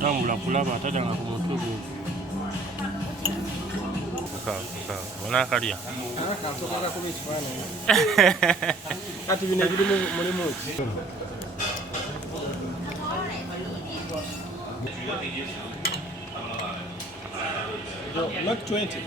Namula kulaba atadanga ku mutwe gwe. Onakalya. Kansoka kuba ekifaananyi. Kati bino ebirimu mulimu ki? Not 20.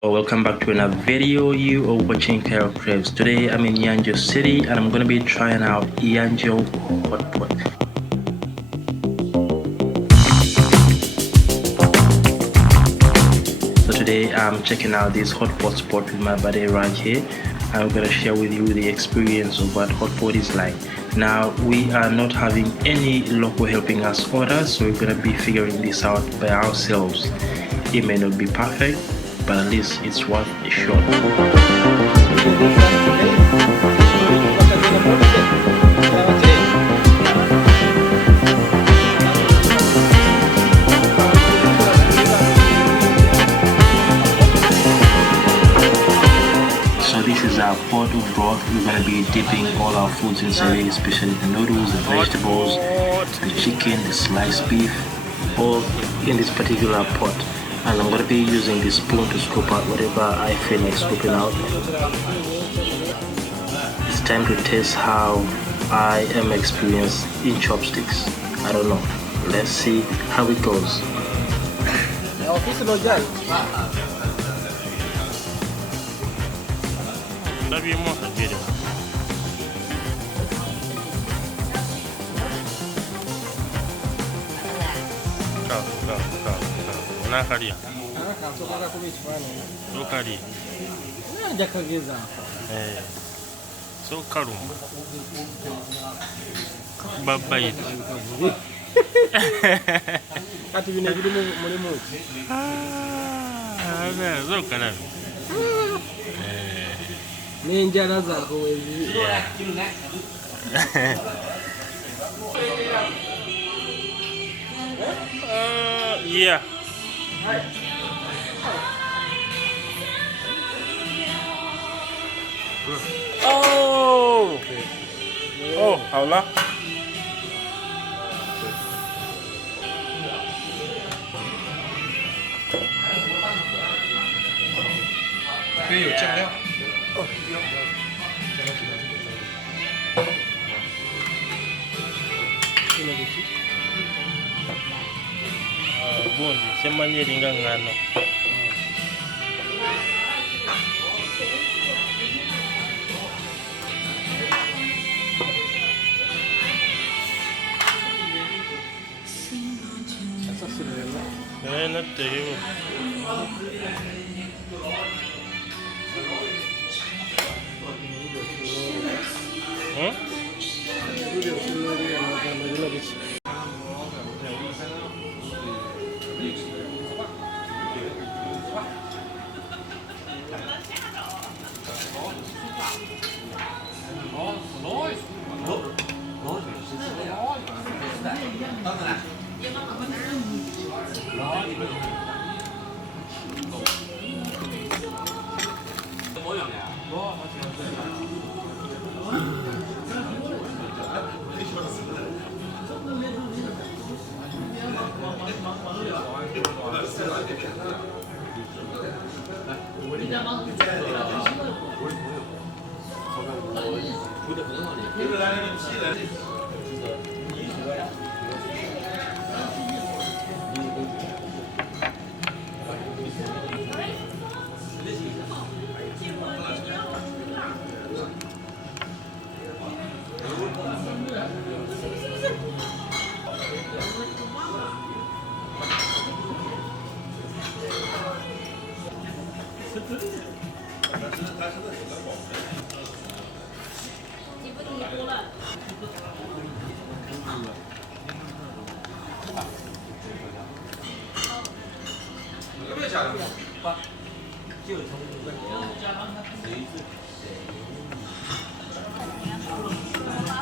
Welcome back to another video. You are watching Carol Craves. Today I'm in Yanjo City and I'm going to be trying out Yanjo hot pot. So today I'm checking out this hot pot spot with my buddy right here. I'm going to share with you the experience of what hot pot is like. Now we are not having any local helping us order, so we're going to be figuring this out by ourselves. It may not be perfect, but at least it's worth a shot. So this is our pot of broth. We're going to be dipping all our foods inside it, especially the noodles, the vegetables, the chicken, the sliced beef, all in this particular pot. And I'm going to be using this spoon to scoop out whatever I feel like scooping out. It's time to test how I am experienced in chopsticks. I don't know. Let's see how it goes. Onakalya. Kansoka kuba ekifaananyi. Tokalya. Nanja kageza. So kalumba. Babayita. Kati bino ebirimu mulimu ki? Zokalabi. N'enjala zaako weziri. Yeah. Oh. Oh, Allah. Bundi, semanyi eringa ngano. Not terrible.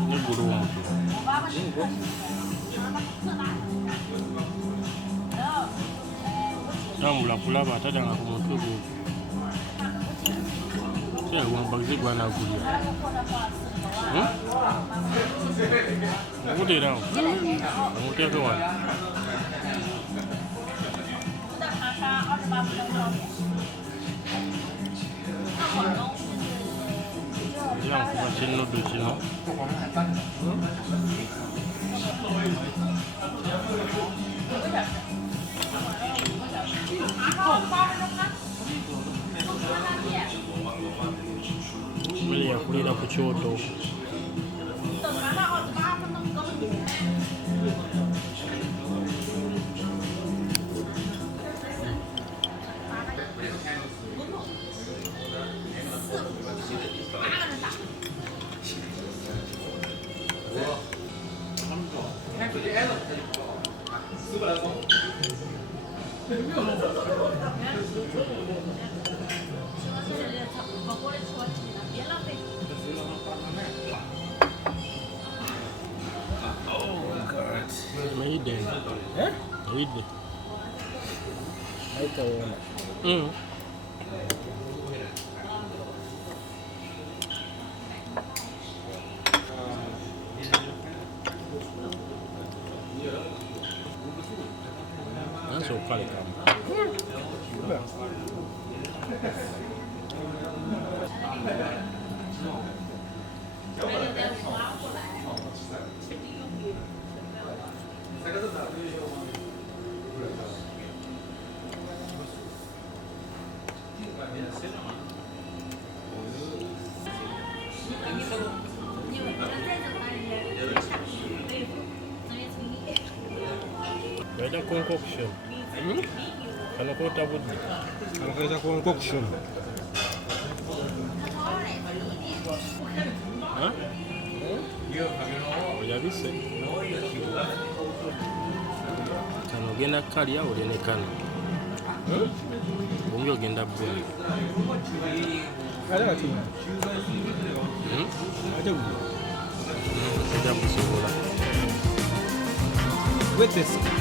Ini burung. Yang pula bata dengan aku mau tuh. Saya uang bagi gua nak kuliah. Aku tidak. Aku tidak kawan. Yang macam noodle cina. Beli aku lihat pucuk. Maiden. Eh? Maiden. Haitaona. Nanti kali kamu. Ada concoction. Kalau kau tak buat, Kalau kita concoction. Hah? Oh ya bisa. Kalau genda kali ya udah nekan. Bungyo genda buat. Ada tu. Ada tu. Genda buat sekolah. Wait this.